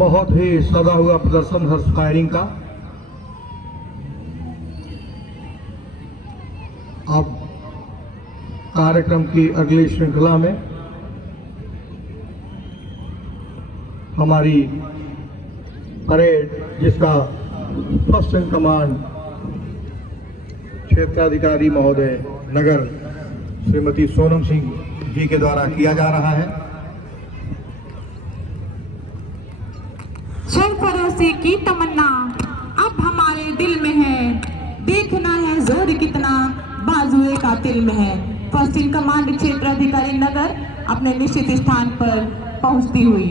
बहुत ही सदा हुआ प्रदर्शन हर्ष फायरिंग का। अब कार्यक्रम की अगली श्रृंखला में हमारी परेड, जिसका फर्स्ट इन कमांड क्षेत्राधिकारी महोदय नगर श्रीमती सोनम सिंह जी के द्वारा किया जा रहा है। सरफरोशी की तमन्ना अब हमारे दिल में है, देखना है जोर कितना बाजुए का दिल में है। फर्स्ट इन कमांड क्षेत्राधिकारी नगर अपने निश्चित स्थान पर पहुंचती हुई।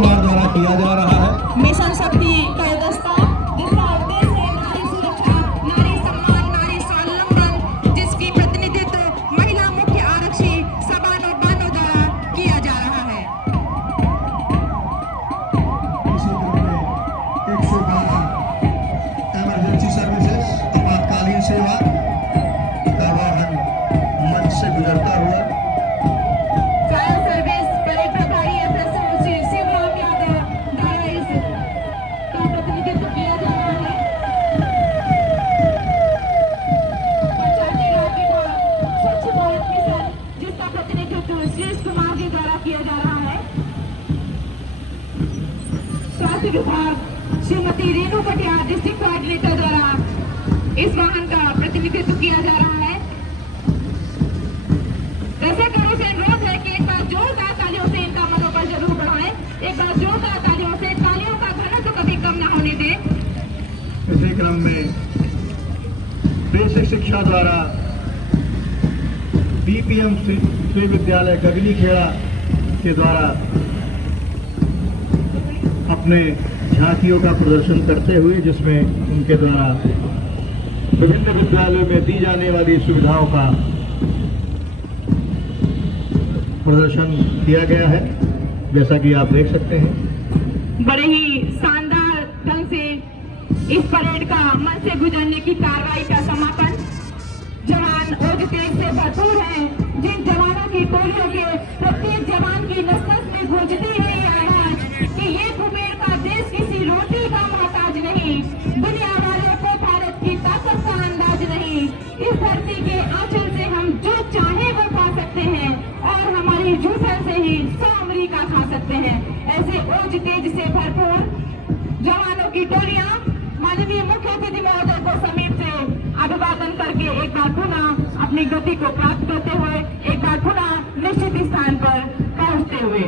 कुमार द्वारा किया जा रहा है। मिशन शक्ति का ये दस्ता जिसका उद्देश्य है नारी सुरक्षा, नारी सम्मान, नारी स्वावलंबन, जिसकी प्रतिनिधित्व महिला मुख्य आरक्षी सबान और बानो द्वारा किया जा रहा है। इसी क्रम में 112 इमरजेंसी सर्विसेज आपातकालीन सेवा का वाहन मंच से गुजरता हुआ फायर सर्विस कलेक्टर प्रभारी एफएसओ श्री शिवराम यादव द्वारा इस का प्रतिनिधित्व किया जा रहा है। पंचायती राज विभाग स्वच्छ भारत मिशन जिसका प्रतिनिधित्व श्रेष्ठ कुमार जी द्वारा किया जा रहा है। स्वास्थ्य विभाग श्रीमती रेणु कटियार डिस्ट्रिक्ट कोऑर्डिनेटर द्वारा इस वाहन का प्रतिनिधित्व किया जा रहा है। दर्शकों से अनुरोध है कि एक बार जोरदार तालियों से इनका मनोबल जरूर बढ़ाएं। एक बार जोरदार तालियों से, तालियों का घनत्व कभी कम ना होने दें। इसी क्रम में बेसिक शिक्षा द्वारा बीपीएम श्री विद्यालय गगली खेड़ा के द्वारा अपने झांकियों का प्रदर्शन करते हुए, जिसमें उनके द्वारा विभिन्न विद्यालयों में दी जाने वाली सुविधाओं का प्रदर्शन किया गया है, जैसा कि आप देख सकते हैं। बड़े ही शानदार ढंग से इस परेड का मन से गुजरने की कार्रवाई का समापन। जवान ओज तेज से भरपूर हैं। जिन जवानों की टोलियों के प्रत्येक जवान की नस-नस में गूंजती है ये आवाज कि ये कुबेर का देश किसी रोटी का मोहताज नहीं, दुनिया वालों को भारत की ताकत का अंदाज नहीं। इस धरती के आंचल से हम जो चाहे वो पा सकते हैं और हमारी जूठन से ही 100 अमेरिका खा सकते हैं। ऐसे ओज तेज से भरपूर जवानों की टोलियां माननीय मुख्य अतिथि महोदय को समीप से अभिवादन करके एक बार पुनः अपनी गति को प्राप्त करते हुए, एक बार पुनः निश्चित स्थान पर पहुंचते हुए।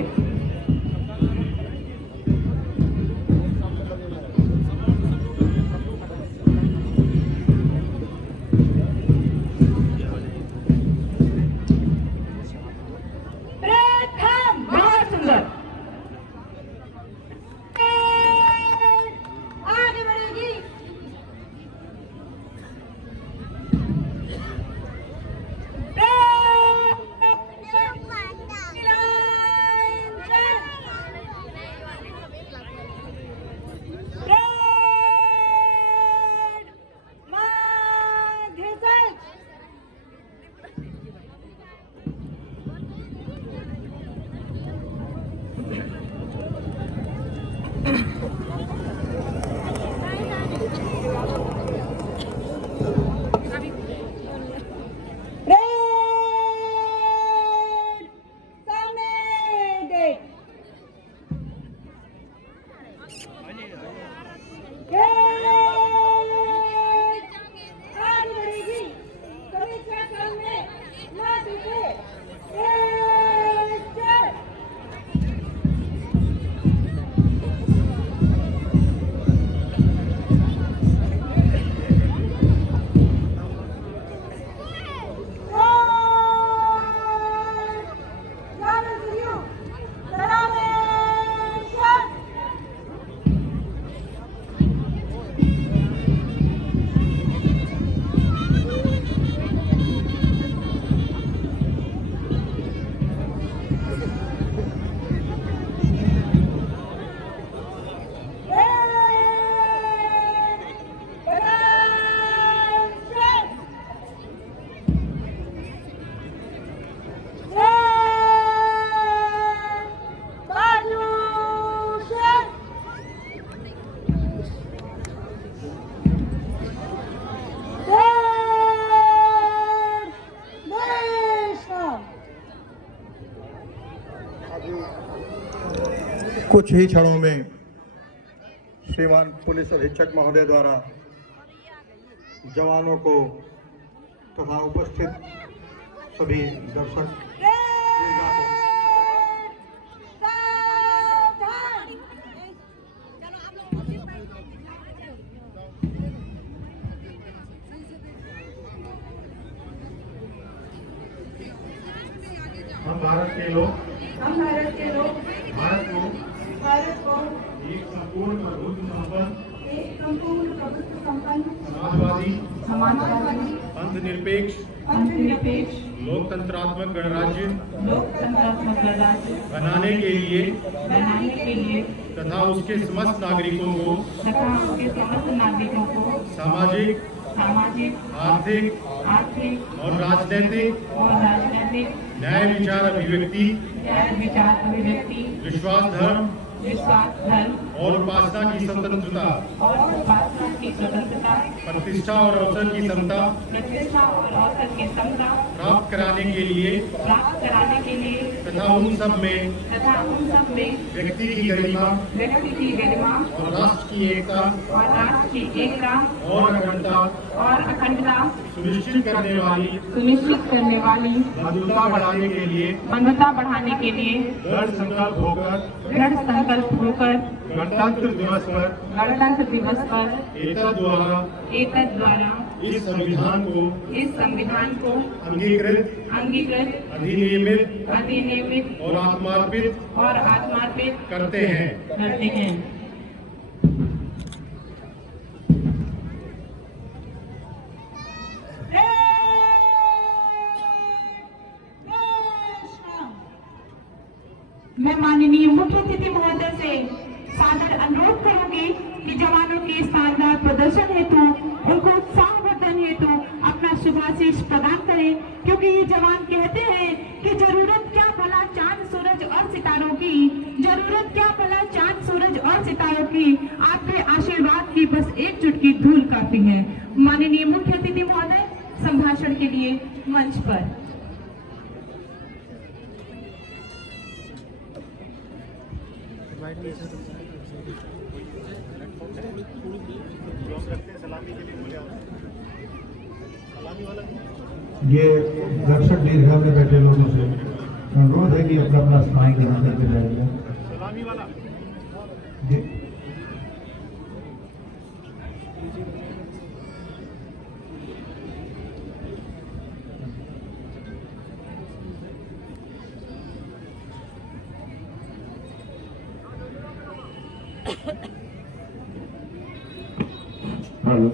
बहुत सुंदर आगे बढ़ेगी। कुछ ही क्षणों में श्रीमान पुलिस अधीक्षक महोदय द्वारा जवानों को तथा उपस्थित सभी दर्शक हम भारत के लोग भारत एक संपूर्ण प्रभुत्व संपन्न समाजवादी अंधनिरपेक्ष लोकतंत्रात्मक गणराज्य बनाने के लिए तथा उसके समस्त नागरिकों को सामाजिक आर्थिक और राजनीतिक न्याय विचार अभिव्यक्ति विश्वास धर्म और उपासना की स्वतंत्रता प्रतिष्ठा और अवसर की समता प्राप्त कराने के लिए तथा उन सब में व्यक्ति की गरिमा और राष्ट्र की एकता और अखंडता सुनिश्चित करने वाली बंधुता बढ़ाने के लिए दृढ़ संकल्प होकर गणतंत्र दिवस पर एतद द्वारा इस संविधान को अंगीकृत अधिनियमित और आत्मार्पित करते हैं। मैं माननीय मुख्य अतिथि महोदय से सादर अनुरोध करूंगी कि जवानों के शानदार प्रदर्शन हेतु उनको उत्साहवर्धन हेतु अपना शुभाशीष प्रदान करें, क्योंकि ये जवान कहते हैं कि जरूरत क्या भला चांद सूरज और सितारों की, जरूरत क्या भला चांद सूरज और सितारों की, आपके आशीर्वाद की बस एक चुटकी धूल काफी है। माननीय मुख्य अतिथि महोदय संभाषण के लिए मंच पर। ये दर्शक दीर्घा में बैठे लोगों से अनुरोध है कि अपना अपना स्थान ग्रहण करके जाएगा। हेलो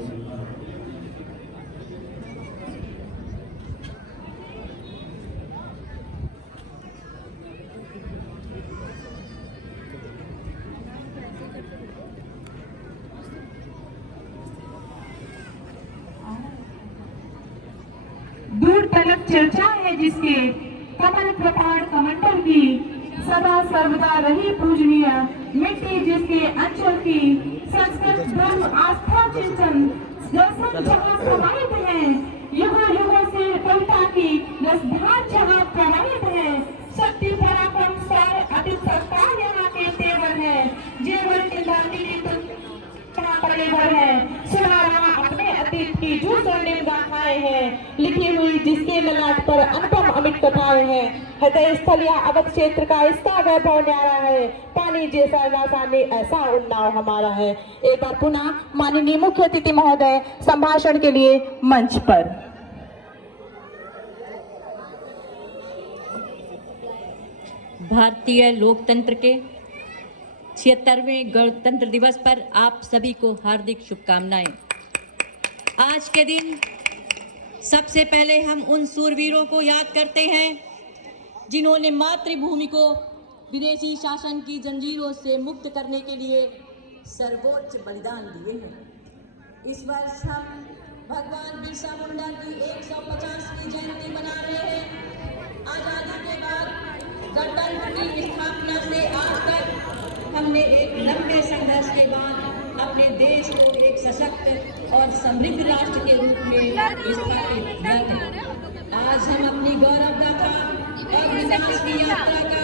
दूर तलक चर्चा है जिसके कमल कृपाण कमंडल की, सदा सर्वदा रही पूजनीय मिट्टी जिसके अंचल की, संस्कृत धर्म आस्था चिंतन दर्शन जहाँ समाहित है, युगों युगों से कविता की रसधार जहाँ प्रवाहित है, शक्ति पराक्रम सार अतित सत्कार यहाँ के तेवर है, जेवर चिंतानी परिवर है, सुना रहा अपने अतीत की जो स्वर्णिम गाथाएं हैं, लिखी हुई जिसके ललाट पर अनुपम अमिट कथाएं हैं, हृदय स्थल या अवध क्षेत्र का इसका वैभव न्यारा है, पानी जैसा रासानी ऐसा उन्नाव हमारा है। एक बार पुनः माननीय मुख्य अतिथि महोदय संभाषण के लिए मंच पर। भारतीय लोकतंत्र के 76वें गणतंत्र दिवस पर आप सभी को हार्दिक शुभकामनाएं। आज के दिन सबसे पहले हम उन सूरवीरों को याद करते हैं जिन्होंने मातृभूमि को विदेशी शासन की जंजीरों से मुक्त करने के लिए सर्वोच्च बलिदान दिए हैं। इस वर्ष हम भगवान बिरसा मुंडा की 150वीं जयंती मना रहे हैं। आजादी के बाद गणतंत्र की स्थापना से आज तक हमने एक लंबे संघर्ष के बाद अपने देश को एक सशक्त और समृद्ध राष्ट्र के रूप में स्थापित किया है। आज हम अपनी गौरव गाथा और विकास की यात्रा का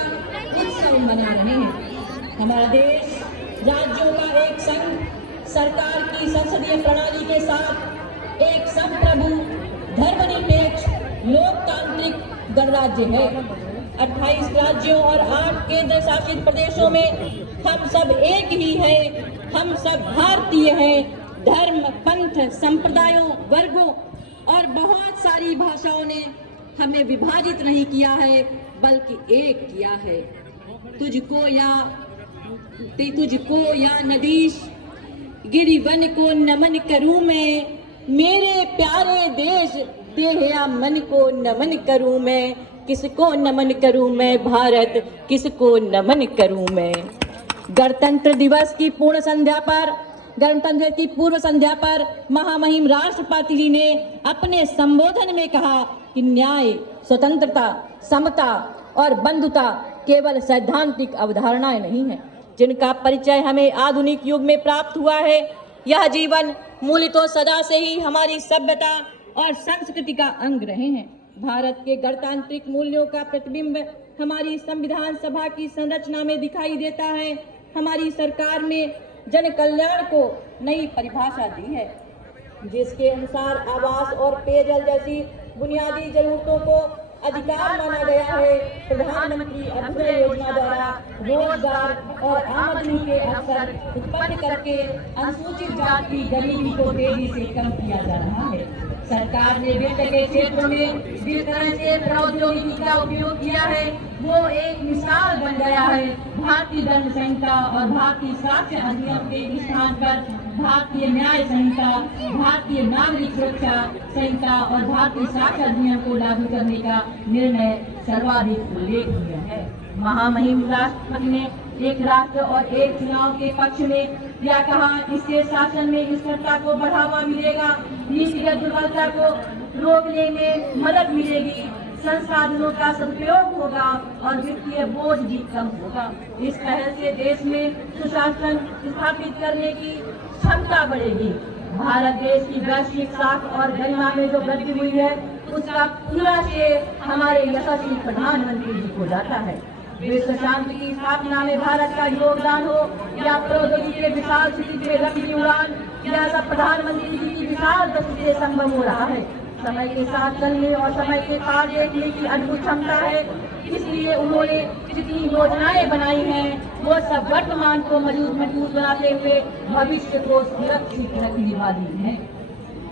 उत्सव मना रहे हैं। हमारा देश राज्यों का एक संघ सरकार की संसदीय प्रणाली के साथ एक संप्रभु धर्मनिरपेक्ष लोकतांत्रिक गणराज्य है। 28 राज्यों और 8 केंद्र शासित प्रदेशों में हम सब एक ही हैं, हम सब भारतीय हैं। धर्म, पंथ, संप्रदायों, वर्गों और बहुत सारी भाषाओं ने हमें विभाजित नहीं किया है, बल्कि एक किया है। तुझको या तुझको या नदीश गिरिवन को नमन करूं मैं, मेरे प्यारे देश देह या मन को नमन करूं मैं, किसको नमन करूं मैं भारत, किसको नमन करूं मैं। गणतंत्र दिवस की पूर्ण संध्या पर, गणतंत्र की पूर्व संध्या पर महामहिम राष्ट्रपति जी ने अपने संबोधन में कहा कि न्याय, स्वतंत्रता, समता और बंधुता केवल सैद्धांतिक अवधारणाएं नहीं हैं, जिनका परिचय हमें आधुनिक युग में प्राप्त हुआ है। यह जीवन मूल्य तो सदा से ही हमारी सभ्यता और संस्कृति का अंग रहे हैं। भारत के गणतांत्रिक मूल्यों का प्रतिबिंब हमारी संविधान सभा की संरचना में दिखाई देता है। हमारी सरकार ने जन कल्याण को नई परिभाषा दी है, जिसके अनुसार आवास और पेयजल जैसी बुनियादी जरूरतों को अधिकार माना गया है। प्रधानमंत्री अभ्युदय योजना द्वारा रोजगार और आमदनी के अवसर उत्पन्न करके अनुसूचित जाति की गरीबी को तेजी से कम किया जा रहा है। सरकार ने वित्त के क्षेत्र में जिस तरह से प्रौद्योगिकी का उपयोग किया है, वो एक मिसाल बन गया है। भारतीय दंड संहिता और भारतीय साक्ष्य अधिनियम के स्थान पर भारतीय न्याय संहिता, भारतीय नागरिक सुरक्षा संहिता और भारतीय साक्ष्य अधिनियम को लागू करने का निर्णय सर्वाधिक उल्लेखनीय है। महामहिम राष्ट्रपति ने एक राष्ट्र और एक चुनाव के पक्ष में क्या कहा, इससे शासन में स्थिरता को बढ़ावा मिलेगा, नीतिगत दुर्बलता को रोकने में मदद मिलेगी, संसाधनों का सदुपयोग होगा और वित्तीय बोझ भी कम होगा। इस पहल से देश में सुशासन स्थापित करने की क्षमता बढ़ेगी। भारत देश की वैश्विक साख और गरिमा में जो वृद्धि हुई है, उसका पूरा श्रेय हमारे यशस्वी प्रधानमंत्री जी को जाता है। विश्व शांति की स्थापना में भारत का योगदान हो या प्रौद्योगिकी के विशाल क्षितिज में लंबी उड़ान, यह सब प्रधानमंत्री जी की विशाल दृष्टि से संभव हो रहा है। समय के साथ चलने और समय के पार देखने की अद्भुत क्षमता है। इसलिए उन्होंने जितनी योजनाएं बनाई हैं, वो सब वर्तमान को मजबूत बनाते हुए भविष्य को सुरक्षित रखने वाली है।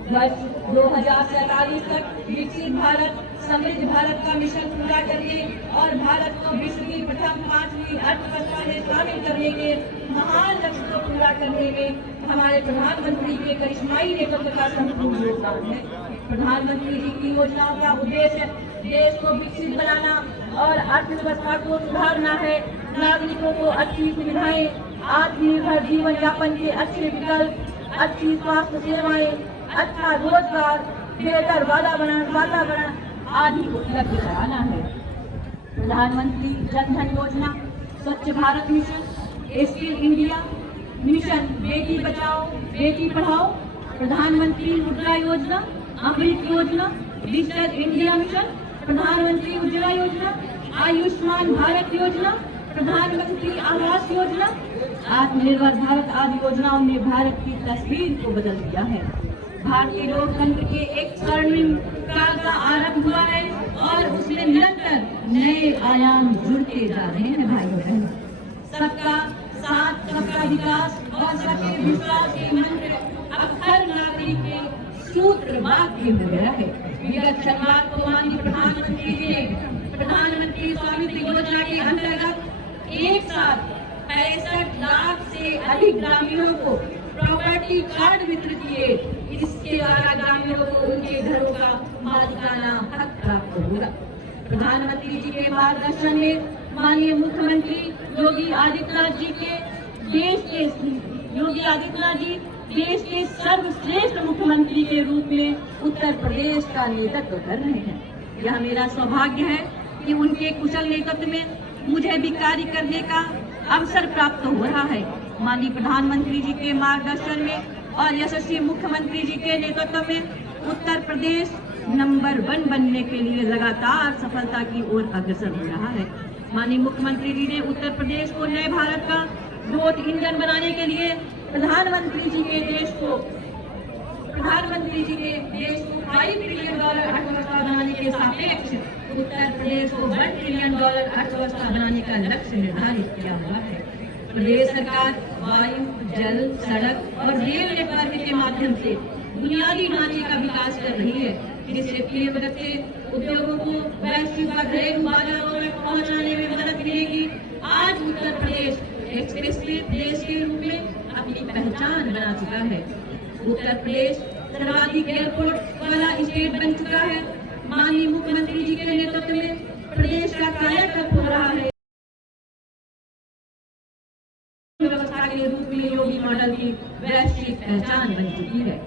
वर्ष 2047 तक विकसित भारत, समृद्ध भारत का मिशन पूरा करने और भारत को विश्व की प्रथम 5वीं अर्थव्यवस्था में शामिल करने के महान लक्ष्य को पूरा करने में हमारे प्रधानमंत्री के करिश्माई नेतृत्व का संपूर्ण योगदान है। प्रधानमंत्री जी की योजनाओं का उद्देश्य देश को विकसित बनाना और अर्थव्यवस्था को सुधारना है। नागरिकों को अच्छी सुविधाएं, आत्मनिर्भर जीवन यापन के अच्छे विकल्प, अच्छी स्वास्थ्य सेवाएं, अच्छा रोजगार, बेहतर वातावरण आदि उपलब्ध कराना है। प्रधानमंत्री जन धन योजना, स्वच्छ Bharat mission, skill India mission, Beti Bachao Beti Padhao, प्रधानमंत्री मुद्रा योजना, अमृत योजना, डिजिटल इंडिया मिशन, प्रधानमंत्री उज्ज्वला योजना, आयुष्मान भारत योजना, प्रधानमंत्री आवास योजना, आत्मनिर्भर भारत आदि योजनाओं ने भारत की तस्वीर को बदल दिया है। भारतीय लोकतंत्र के एक स्वर्णिम काल का आरंभ हुआ है और उसमें निरंतर नए आयाम जुड़ते जा रहे हैं। भाइयों बहनों, सबका साथ, सबका विकास और सबके विश्वास के मंत्र अब हर नागरिक के सूत्र वाक्य हो गया है। विगत शनिवार को माननीय प्रधानमंत्री जी ने प्रधानमंत्री स्वामित्व योजना के अंतर्गत एक साथ 65 लाख से अधिक ग्रामीणों को प्रॉपर्टी कार्ड वितरित किए। इसके द्वारा ग्रामीणों को उनके घरों का मालिकाना हक प्राप्त होगा। प्रधानमंत्री जी के मार्गदर्शन में माननीय मुख्यमंत्री योगी आदित्यनाथ जी देश के सर्वश्रेष्ठ मुख्यमंत्री के रूप में उत्तर प्रदेश का नेतृत्व कर रहे हैं। यह मेरा सौभाग्य है कि उनके कुशल नेतृत्व में मुझे भी कार्य करने का अवसर प्राप्त हो रहा है। माननीय प्रधानमंत्री जी के मार्गदर्शन में और यशस्वी मुख्यमंत्री जी के नेतृत्व में उत्तर प्रदेश नंबर 1 बनने के लिए लगातार सफलता की ओर अग्रसर हो रहा है। माननीय मुख्यमंत्री जी ने उत्तर प्रदेश को नए भारत का ग्रोथ इंजन बनाने के लिए प्रधानमंत्री जी के देश को $5 ट्रिलियन अर्थव्यवस्था बनाने के सापेक्ष उत्तर प्रदेश को $1 ट्रिलियन अर्थव्यवस्था बनाने का लक्ष्य निर्धारित किया हुआ है। प्रदेश सरकार वायु, जल, सड़क और रेल नेटवर्क के माध्यम से बुनियादी ढांचे का विकास कर रही है, जिससे प्रिय मदद से उद्योगों को वैश्विक व घरेलू बाजारों में पहुंचाने में मदद मिलेगी। आज उत्तर प्रदेश एक्सप्रेसवे देश के रूप में अपनी पहचान बना चुका है। उत्तर प्रदेश सर्वाधिक एयरपोर्ट वाला स्टेट बन चुका है। माननीय मुख्यमंत्री जी के नेतृत्व में प्रदेश का कायाकल्प हो रहा है। व्यवस्था के रूप में योगी मॉडल की वैश्विक पहचान बन चुकी है।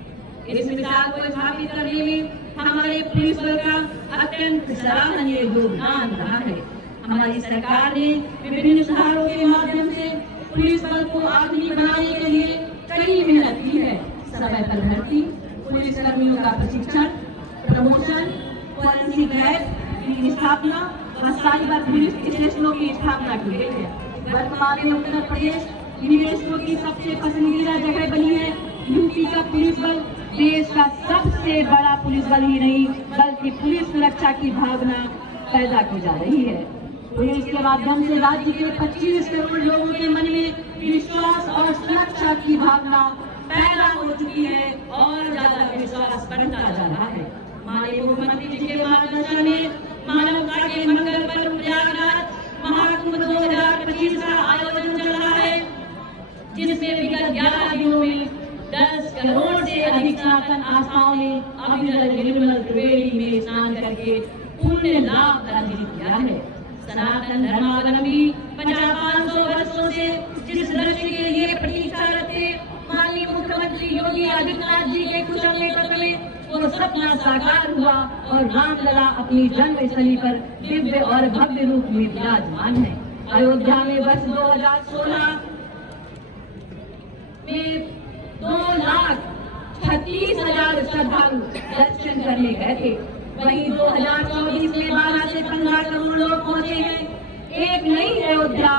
इस मिसाल को स्थापित करने में हमारे पुलिस बल का अत्यंत सराहनीय योगदान रहा है। हमारी सरकार ने विभिन्न सुधारों के माध्यम से पुलिस बल को आधुनिक बनाने के लिए कई मेहनत की है। समय पर भर्ती, पुलिस कर्मियों का प्रशिक्षण, प्रमोशन, फॉरेंसिक लैब की स्थापना और साइबर पुलिस स्टेशनों की स्थापना की गई है। वर्तमान में उत्तर प्रदेश निवेशकों की सबसे पसंदीदा जगह बनी है। यूपी का पुलिस बल देश का सबसे बड़ा पुलिस बल ही नहीं बल्कि पुलिस सुरक्षा की भावना पैदा की जा रही है। पुलिस के माध्यम से राज्य के 25 करोड़ लोगों के मन में विश्वास और सुरक्षा की भावना पैदा हो चुकी है और ज्यादा विश्वास बढ़ता जा रहा है। माननीय मुख्यमंत्री जी के मार्गदर्शन में मानवता के मंगल पर प्रयागराज महाकुंभ 2025 का आयोजन चल रहा है, जिसमें विगत 11 दिनों में 10 करोड़ से अधिक सनातन आस्थाओं ने अभिनव निर्मल त्रिवेणी में स्नान करके पुण्य लाभ अर्जित किया है। सनातन धर्मावलंबी 500 वर्षों से जिस दृश्य के लिए प्रतीक्षारत थे, माननीय मुख्यमंत्री योगी आदित्यनाथ जी के कुशल नेतृत्व में वो सपना साकार हुआ और रामलला अपनी जन्मस्थली पर दिव्य और भव्य रूप में विराजमान है। अयोध्या में वर्ष 2016 में 2,36,000 श्रद्धालु दर्शन करने गए थे। वहीं 2024 में 12 से 15 करोड़ लोग पहुंचे हैं। एक नई अयोध्या,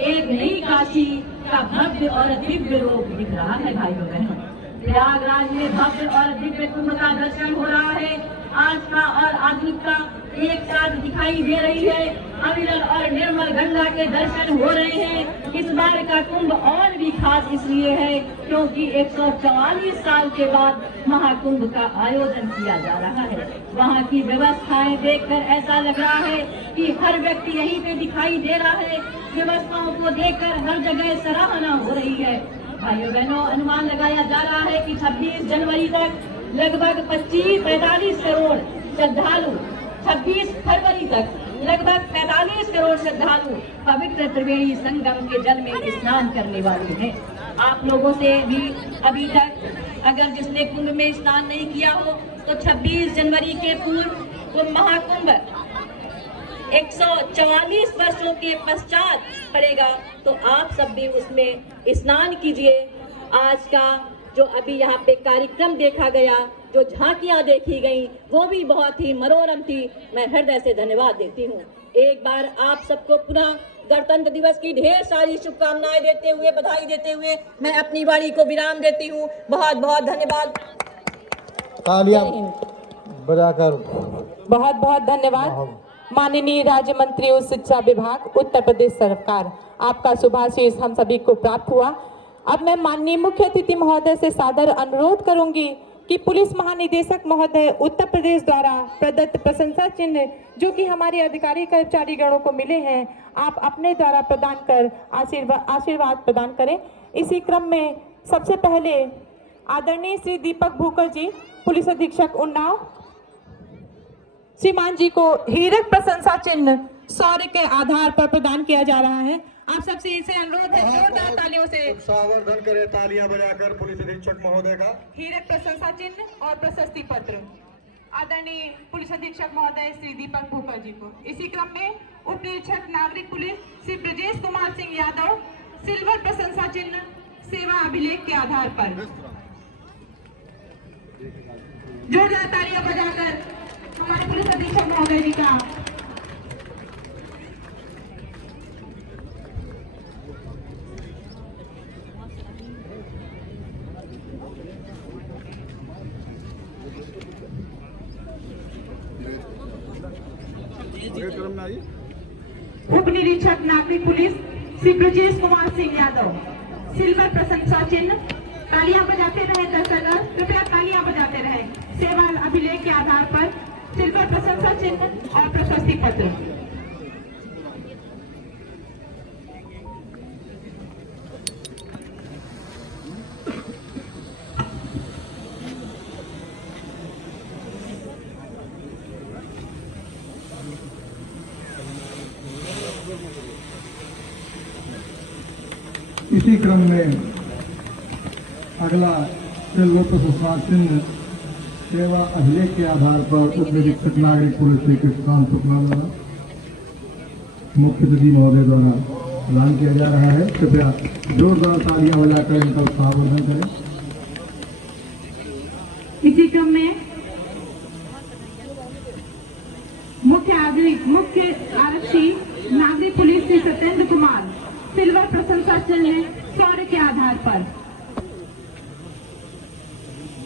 एक नई काशी का भव्य और दिव्य रूप दिख रहा है। भाइयों बहनों, प्रयागराज में भव्य और दिव्य कुंभ का दर्शन हो रहा है। आस्था और आधुनिकता एक साथ दिखाई दे रही है। अविरल और निर्मल गंगा के दर्शन हो रहे हैं। इस बार का कुंभ और भी खास इसलिए है क्योंकि 144 साल के बाद महाकुंभ का आयोजन किया जा रहा है। वहाँ की व्यवस्थाएं देखकर ऐसा लग रहा है कि हर व्यक्ति यहीं पे दिखाई दे रहा है। व्यवस्थाओं को देखकर हर जगह सराहना हो रही है। भाइयों बहनों, अनुमान लगाया जा रहा है कि 26 जनवरी तक लगभग 25-45 करोड़ श्रद्धालु, 26 फरवरी तक लगभग 45 करोड़ श्रद्धालु पवित्र त्रिवेणी संगम के जल में स्नान करने वाले हैं। आप लोगों से भी अभी तक अगर जिसने कुंभ में स्नान नहीं किया हो तो 26 जनवरी के पूर्व वो महाकुंभ 144 वर्षों के पश्चात पड़ेगा, तो आप सब भी उसमें स्नान कीजिए। आज का जो अभी यहाँ पे कार्यक्रम देखा गया, जो झांकियां देखी गई, वो भी बहुत ही मनोरम थी। मैं हृदय से धन्यवाद देती हूँ। एक बार आप सबको पुनः गणतंत्र दिवस की ढेर सारी शुभकामनाएं देते हुए, बधाई देते हुए मैं अपनी वाणी को विराम देती हूँ। बहुत बहुत धन्यवाद। तालियां बजाकर बहुत बहुत धन्यवाद। माननीय राज्य मंत्री उच्च शिक्षा विभाग उत्तर प्रदेश सरकार, आपका शुभाशीष हम सभी को प्राप्त हुआ। अब मैं माननीय मुख्य अतिथि महोदय से सादर अनुरोध करूंगी कि पुलिस महानिदेशक महोदय उत्तर प्रदेश द्वारा प्रदत्त प्रशंसा चिन्ह जो कि हमारे अधिकारी कर्मचारी गणों को मिले हैं, आप अपने द्वारा प्रदान कर आशीर्वाद प्रदान करें। इसी क्रम में सबसे पहले आदरणीय श्री दीपक भूकर जी, पुलिस अधीक्षक उन्नाव, श्रीमान जी को हीरक प्रशंसा चिन्ह शौर्य के आधार पर प्रदान किया जा रहा है। आप सबसे इसे अनुरोध है जोरदार तालियों से सावर्धन करें, तालियां बजाकर पुलिस अधीक्षक महोदय का हीरक प्रशंसा चिन्ह और प्रशस्ति पत्र आदरणीय पुलिस अधीक्षक महोदय श्री दीपक भूकर जी को। इसी क्रम में उप निरीक्षक नागरिक पुलिस श्री ब्रजेश कुमार सिंह यादव सिल्वर प्रशंसा चिन्ह सेवा अभिलेख के आधार पर जोरदार तालियां बजाकर हमारे पुलिस अधीक्षक महोदय जी का उप निरीक्षक नागरिक पुलिस श्री ब्रजेश कुमार सिंह यादव सिल्वर प्रशंसा चिन्ह। तालियां बजाते रहे दर्शक, कृपया तालियां बजाते रहे। सेवा अभिलेख के आधार पर सिल्वर प्रशंसा चिन्ह और प्रशस्ति पत्र। इसी क्रम में अगला सिल्वर प्रशंसा चिन्ह सेवा अभिलेख के आधार पर उप निरीक्षक नागरिक पुलिस श्री कृष्णकांत शुक्ला द्वारा मुख्य अतिथि महोदय द्वारा प्रदान किया जा रहा है। कृपया जोरदार तालियां बजाकर इनका उत्साहवर्धन करें। इसी क्रम में मुख्य आरक्षी नागरिक पुलिस श्री सत्येंद्र कुमार सिल्वर प्रशंसा चिन्ह शौर्य के आधार पर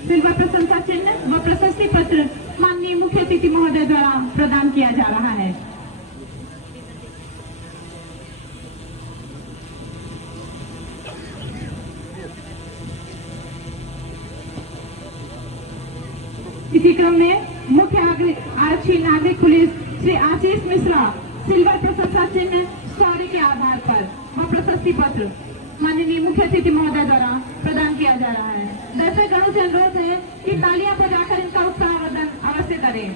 सिल्वर प्रशंसा चिन्ह व प्रशस्ति पत्र माननीय मुख्य अतिथि महोदय द्वारा प्रदान किया जा रहा है। इसी क्रम में मुख्य आरक्षी नागरिक पुलिस श्री आशीष मिश्रा सिल्वर प्रशंसा चिन्ह शौर्य के आधार पर व प्रशस्ति पत्र माननीय मुख्य अतिथि महोदय द्वारा प्रदान किया जा रहा है। दर्शक गणों से अनुरोध है कि तालियां बजाकर इनका उत्साहवर्धन अवश्य करें।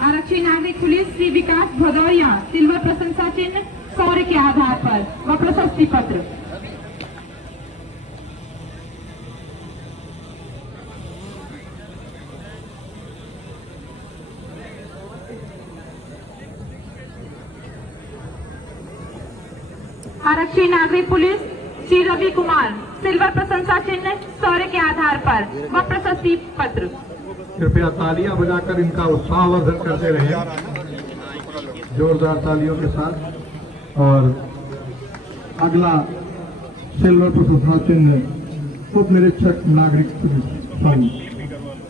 आरक्षी नागरिक पुलिस श्री विकास भदौरिया सिल्वर प्रशंसा चिन्ह शौर्य के आधार पर व प्रशस्ति पत्र। आरक्षी नागरिक पुलिस श्री रवि कुमार सिल्वर प्रशंसा चिन्ह शौर्य के आधार पर व प्रशस्ति पत्र। कृपया तालियां बजाकर इनका उत्साहवर्धन करते रहें जोरदार तालियों के साथ। और अगला सिल्वर प्रशंसा चिन्ह उप निरीक्षक नागरिक पुलिस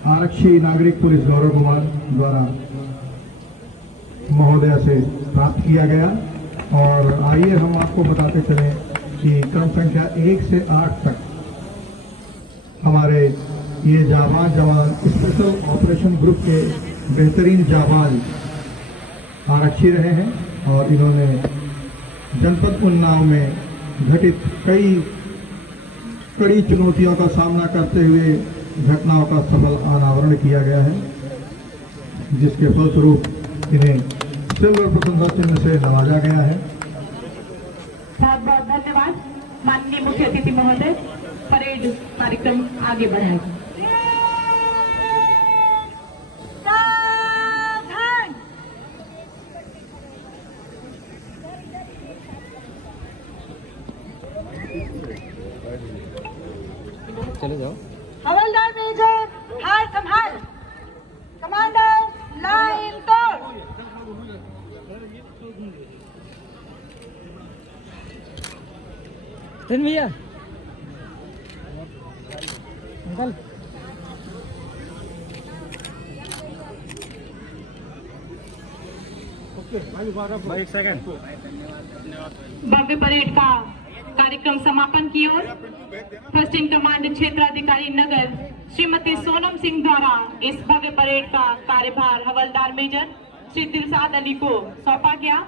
आरक्षी नागरिक पुलिस गौरव कुमार द्वारा महोदय से प्राप्त किया गया। और आइए हम आपको बताते चलें कि क्रम संख्या 1 से 8 तक हमारे ये जाबाज जवान स्पेशल ऑपरेशन ग्रुप के बेहतरीन जाबाज आरक्षी रहे हैं और इन्होंने जनपद उन्नाव में घटित कड़ी चुनौतियों का सामना करते हुए घटनाओं का सफल अनावरण किया गया है, जिसके फलस्वरूप इन्हें सिल्वर प्रशंसा चिन्ह से नवाजा गया है। बहुत बहुत धन्यवाद माननीय मुख्य अतिथि महोदय। परेड कार्यक्रम आगे बढ़ाएगा। चले जाओ। हवलदार मेजर हार संभाल, कमांडर लाइन तोड़। ट्रेन भैया निकल। एक सेकंड। भव्य परेड का कार्यक्रम समापन की ओर फर्स्ट इन कमांड क्षेत्राधिकारी नगर श्रीमती सोनम सिंह द्वारा इस भव्य परेड का कार्यभार हवलदार मेजर श्री दिलशाद अली को सौंपा गया।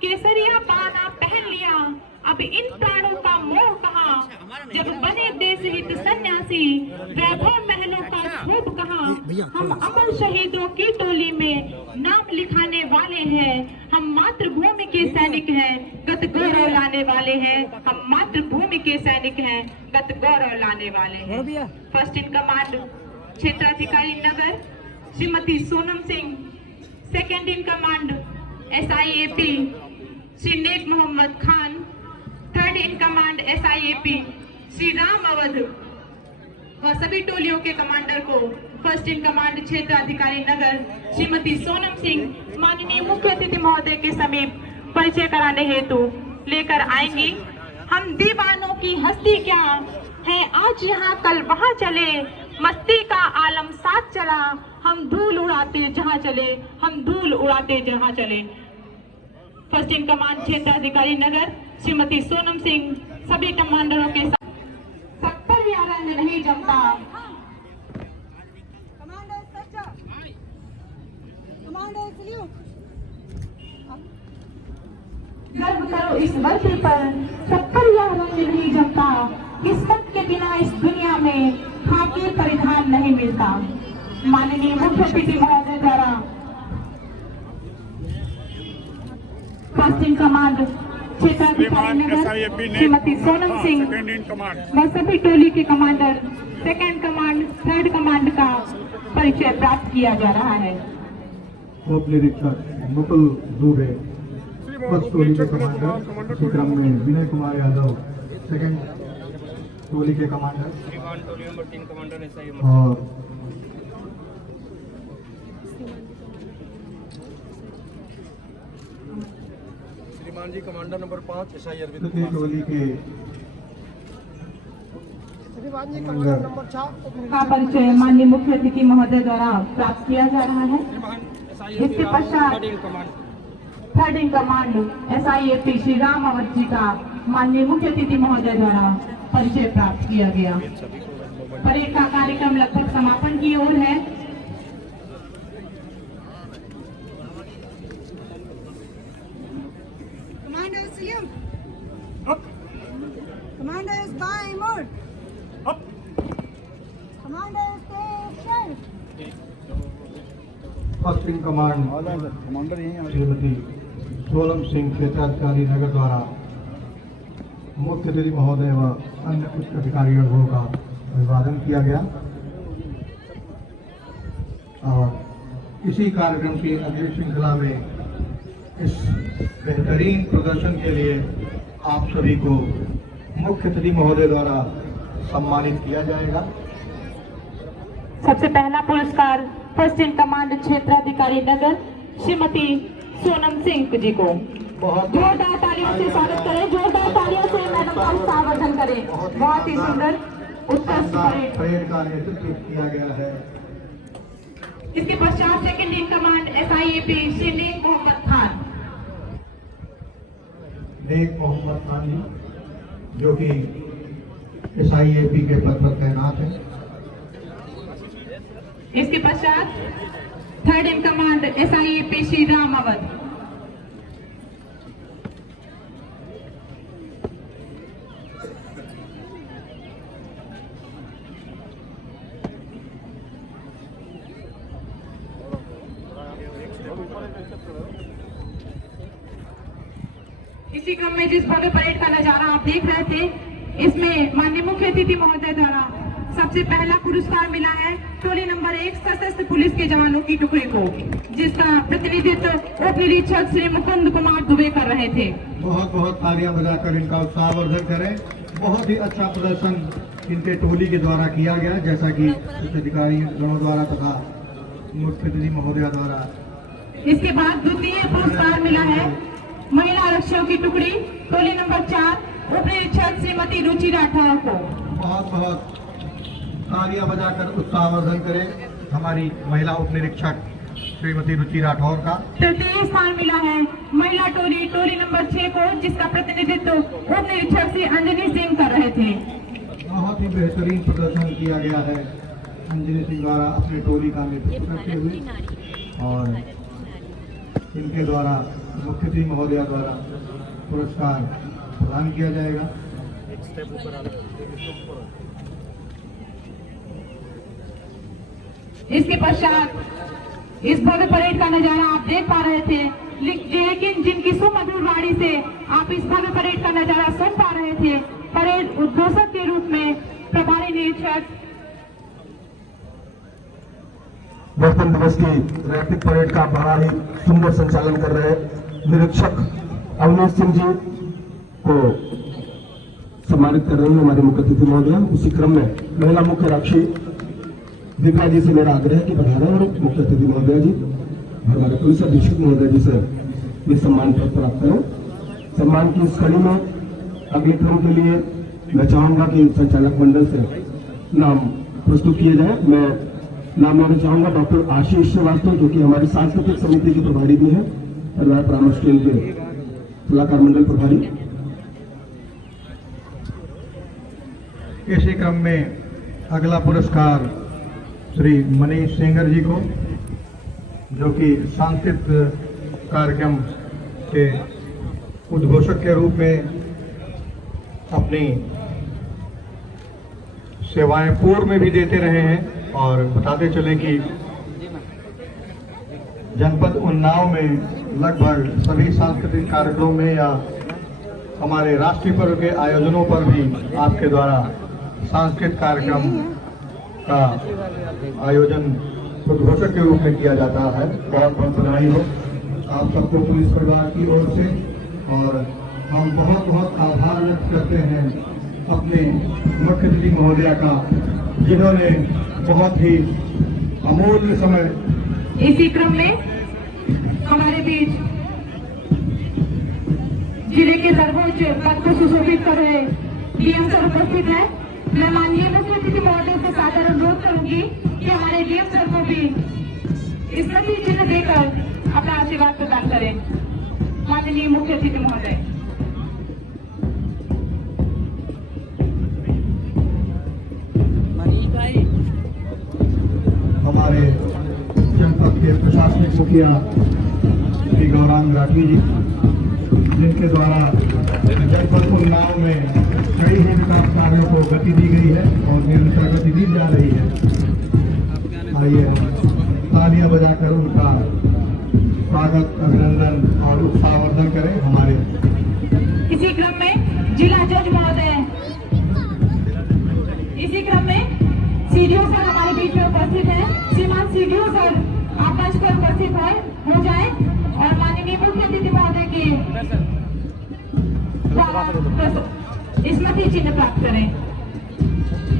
केसरिया बाना पहन लिया, अब इन प्राणों का मोह कहाँ, जब बने देश हित सन्यासी, वैभव महलों का खूब कहाँ। हम अमर शहीदों की टोली में नाम लिखाने वाले हैं, हम मातृभूमि के सैनिक हैं, गत गौरव लाने वाले हैं। हम मातृभूमि के सैनिक हैं, गत गौरव लाने वाले हैं। फर्स्ट इन कमांड क्षेत्राधिकारी नगर Shrimati Sonam Singh, second in command SIAP Shri Nek Mohammad Khan, third in command SIAP Shri Ram Awadh व सभी टोलियों के कमांडर को फर्स्ट इन कमांड क्षेत्राधिकारी नगर श्रीमती सोनम सिंह माननीय मुख्य अतिथि महोदय के समीप परिचय कराने हेतु लेकर आएंगी। हम दीवानों की हस्ती क्या है, आज यहाँ कल वहाँ चले, मस्ती का आलम साथ चला, हम धूल उड़ाते जहाँ चले, हम धूल उड़ाते जहाँ चले। फर्स्ट इन कमांड क्षेत्राधिकारी नगर श्रीमती सोनम सिंह सभी कमांडरों के साथ 70 या रंग नहीं जमता। गर्व करो इस वर्दी पर, 70 या रंग नहीं जमता। किस्मत के बिना इस दुनिया में खाकी परिधान नहीं मिलता। माननीय मुख्य अतिथि महोदय द्वारा फर्स्ट इन कमांड क्षेत्राधिकारी नगर श्रीमती सोनम सिंह व सभी टोली के commander second command third command का परिचय प्राप्त किया जा रहा है। उप निरीक्षक मुकुल दुबे फर्स्ट टोली के कमांडर, इसी क्रम में विनय कुमार यादव सेकंड टोली के कमांडर टोली नंबर 3 कमांडर SI और श्रीमान जी कमांडर नंबर 5 SI अरविंद तृतीय कुमार। टोली के श्रीमान जी कमांडर कमांडर नंबर 4 का परिचय माननीय मुख्य अतिथि महोदय द्वारा प्राप्त किया जा रहा है। इसके पश्चात third in command SIAP Shri Ram Awadh ji का माननीय मुख्य अतिथि महोदय द्वारा परिचय प्राप्त किया गया। परेड का कार्यक्रम लगभग समापन की ओर है। Commander Salim. Commander is by mode. Commander station. First in command commander यही श्रीमती सोनम सिंह क्षेत्राधिकारी नगर द्वारा मुख्य अतिथि महोदय व अन्य उच्च अधिकारियों का अभिवादन किया गया और इसी कार्यक्रम की अगली श्रृंखला में इस बेहतरीन प्रदर्शन के लिए आप सभी को मुख्य अतिथि महोदय द्वारा सम्मानित किया जाएगा। सबसे पहला पुरस्कार फर्स्ट इन कमांड क्षेत्राधिकारी नगर श्रीमती सोनम सिंह जी को बहुत जोरदार तालियों से स्वागत करें। जोरदार तालियों से मैडम का उत्साहवर्धन करें। बहुत ही सुंदर उत्कृष्ट परेड। परेड का नेतृत्व किया गया है। इसके पश्चात second in command SIAP Shri Nek Mohammad Khan. Nek Mohammad Khan ji जो कि SIAP के पद पर तैनात है। इसके पश्चात third in command SIAP Shri Ram Awadh. इसी क्रम में जिस भव्य परेड का नजारा आप देख रहे थे, इसमें माननीय मुख्य अतिथि महोदय द्वारा सबसे पहला पुरस्कार मिला है टोली नंबर 1 सशस्त्र पुलिस के जवानों की टुकड़ी को, जिसका प्रतिनिधित्व उप निरीक्षक श्री मुकुंद कुमार दुबे कर रहे थे। बहुत बहुत तालियां बजाकर इनका उत्साहवर्धन करें। बहुत ही अच्छा प्रदर्शन इनके टोली के द्वारा किया गया, जैसा कि उच्च अधिकारी गणों द्वारा तथा मुख्य अतिथि महोदय द्वारा। इसके बाद द्वितीय पुरस्कार मिला है महिला आरक्षकों की टुकड़ी टोली नंबर 4 उप निरीक्षक श्रीमती रुचि राठौर को। बहुत बहुत तालियां बजाकर उत्साहवर्धन करें हमारी महिला उप निरीक्षक श्रीमती रुचि राठौर का। तृतीय स्थान मिला है महिला टोली नंबर 6 को, जिसका प्रतिनिधित्व उप निरीक्षक श्री अंजनी सिंह कर रहे थे। बहुत ही बेहतरीन प्रदर्शन किया गया है अंजनी सिंह द्वारा अपने टोली का नेतृत्व करते हुए, और इनके द्वारा मुख्य अतिथि महोदय द्वारा पुरस्कार प्रदान किया जाएगा। इसके पश्चात इस भव्य परेड का नजारा आप देख पा रहे थे, लेकिन जिनकी सुमधुर वाणी से आप इस भव्य परेड का नजारा सुन पा रहे थे, परेड उद्घोषक के रूप में प्रभारी निरीक्षक गणतंत्र दिवस की रैपिड परेड का बड़ा ही सुंदर संचालन कर रहे निरीक्षक अवनीश सिंह जी को सम्मानित कर रही है हमारे मुख्य अतिथि महोदय। इसी क्रम में महिला मुख्य आरक्षी दीपा जी से मेरा आग्रह है कि बधाई और मुख्य अतिथि महोदय जी हमारे पुलिस अधीक्षक महोदय जी से ये सम्मान पत्र प्राप्त करें। सम्मान की इस कड़ी में अगले क्रम के लिए मैं चाहूंगा कि संचालक मंडल से नाम प्रस्तुत किए जाए। मैं नाम लेना चाहूंगा डॉक्टर आशीष श्रीवास्तव, जो कि हमारी सांस्कृतिक समिति के प्रभारी भी हैं, परिवार परामर्श केंद्र के सलाहकार मंडल प्रभारी। इसी क्रम में अगला पुरस्कार श्री मनीष सेंगर जी को, जो कि सांस्कृतिक कार्यक्रम के उद्घोषक के रूप में अपनी सेवाएं पूर्व में भी देते रहे हैं। और बताते चले कि जनपद उन्नाव में लगभग सभी सांस्कृतिक कार्यक्रमों में या हमारे राष्ट्रीय पर्व के आयोजनों पर भी आपके द्वारा सांस्कृतिक कार्यक्रम का आयोजन उद्घोषक के रूप में किया जाता है। बहुत बहुत बधाई हो आप सबको पुलिस परिवार की ओर से, और हम बहुत बहुत आभार व्यक्त करते हैं अपने मुख्य अतिथि महोदया का, जिन्होंने बहुत ही अमूल्य समय। इसी क्रम में हमारे बीच जिले के सर्वोच्च पद को सुशोभित कर रहे डीएम सर उपस्थित है। मैं माननीय मुख्य अतिथि महोदय से सादर अनुरोध करूंगी कि हमारे डीएम सर को भी स्मृति चिन्ह देकर अपना आशीर्वाद प्रदान करें। माननीय मुख्य अतिथि महोदय। हमारे जनपद के प्रशासनिक मुखिया श्री गौरांग राठी जी, जिनके द्वारा जनपद उन्नाव में कई ही विकास कार्यों को गति दी गई है और निरंतर गति दी जा रही है। आइए हम तालियां बजाकर उनका स्वागत, अभिनंदन और उत्साहवर्धन करें। हमारे इसी क्रम में जिला जज महोदय, इसी क्रम में सीडीओ सर हमारे बीच में उपस्थित है। श्रीमान सीडीओ सर आप मंच पर उपस्थित हो जाए और माननीय मुख्य अतिथि महोदय की स्मृति चिन्ह प्राप्त करें।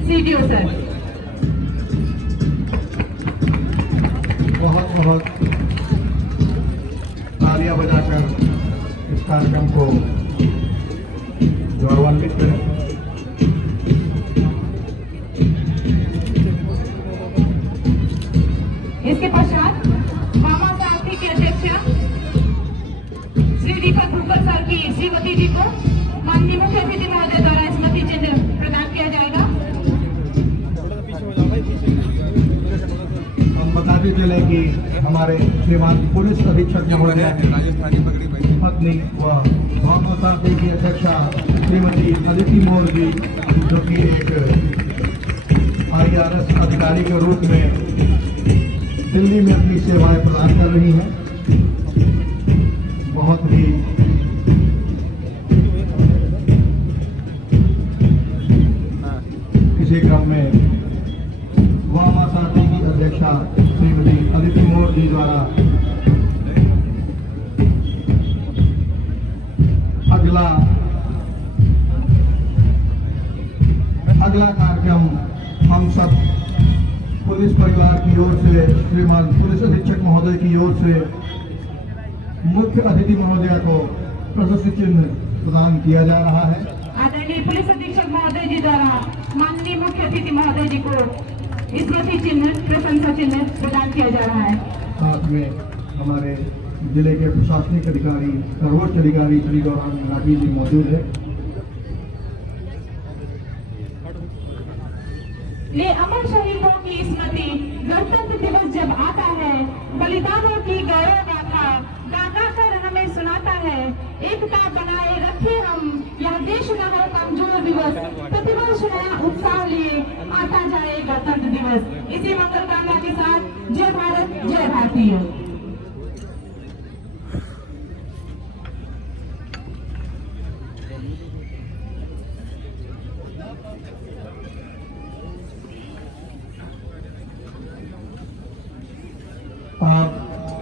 सीडीओ सर बहुत बहुत तालियां बजाकर इस कार्यक्रम को गौरवान्वित करें। इसके पश्चात मामा साथी के अध्यक्ष श्री दीपक भूकर सर की श्रीमती जी को माननीय मुख्य अतिथि महोदय द्वारा स्मृति चिन्ह प्रदान किया जाएगा। हम बताते चले कि हमारे श्रीमान पुलिस अधीक्षक महोदय पत्नी व मामा साथी की अध्यक्षा श्रीमती अदिति मोर जी, जो कि एक IRS अधिकारी के रूप में दिल्ली में अपनी सेवाएं प्रदान कर रही हैं। बहुत ही इसी क्रम में वामा साथी की अध्यक्षा श्रीमती अदिति मोर जी द्वारा अगला कार्यक्रम हम सब पुलिस परिवार की ओर से, श्रीमान पुलिस अधीक्षक महोदय की ओर से मुख्य अतिथि महोदया को प्रशस्ति चिन्ह प्रदान किया जा रहा है। आदरणीय पुलिस अधीक्षक महोदय जी द्वारा माननीय मुख्य अतिथि महोदय जी को स्मृति चिन्ह, प्रशंसा चिन्ह प्रदान किया जा रहा है। साथ में हमारे जिले के प्रशासनिक अधिकारी, सर्वोच्च अधिकारी श्री गौरांग राठी जी मौजूद है। ये अमर शहीदों की स्मृति, गणतंत्र दिवस जब आता है, बलिदानों की गौरव गाथा गा कर हमें सुनाता है। एकता बनाए रखे हम, यह देश न हो कमजोर दिवस, प्रतिवर्ष नया उत्साह लिए आता जाए गणतंत्र दिवस। इसी मंगल कामना के साथ जय भारत, जय भारतीय।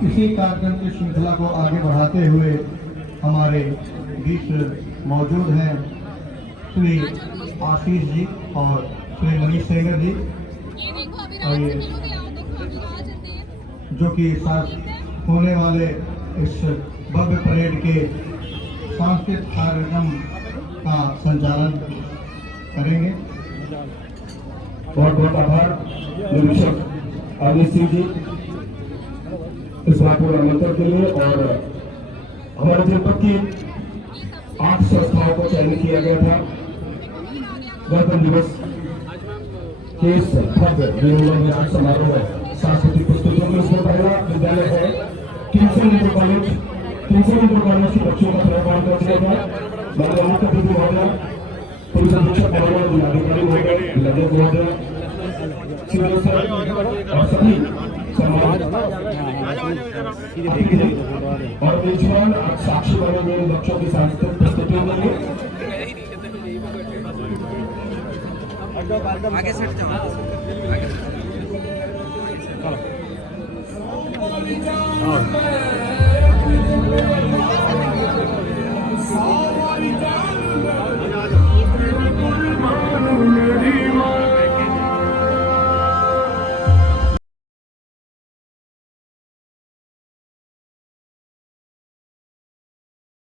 इसी कार्यक्रम की श्रृंखला को आगे बढ़ाते हुए हमारे बीच मौजूद हैं श्री आशीष जी और श्री मनीष सेंगर जी, जो कि साथ होने वाले इस भव्य परेड के सांस्कृतिक कार्यक्रम का संचालन करेंगे। बहुत बहुत आभार निरीक्षक अनिल सिंह जी इस महत्वपूर्ण आमंत्रण के लिए। और हमारे जनपद की 8 संस्थाओं को चयनित किया गया था गणतंत्र दिवस के इस भव्य विजयोन्मुख समारोह में सांस्कृतिक प्रस्तुतियों में। इसमें पहला विद्यालय है किंगसन इंटर कॉलेज के बच्चों का प्रभाव कर दिया था। माननीय मुख्य अतिथि महोदय, पुलिस अधीक्षक महोदय, जिलाधिकारी महोदय, जिलाजज महोदय, और सभी और मेजबान साक्षी बनेंगे इन बच्चों की सांस्कृतिक प्रस्तुतियों में। आगे सेट जाओ आगे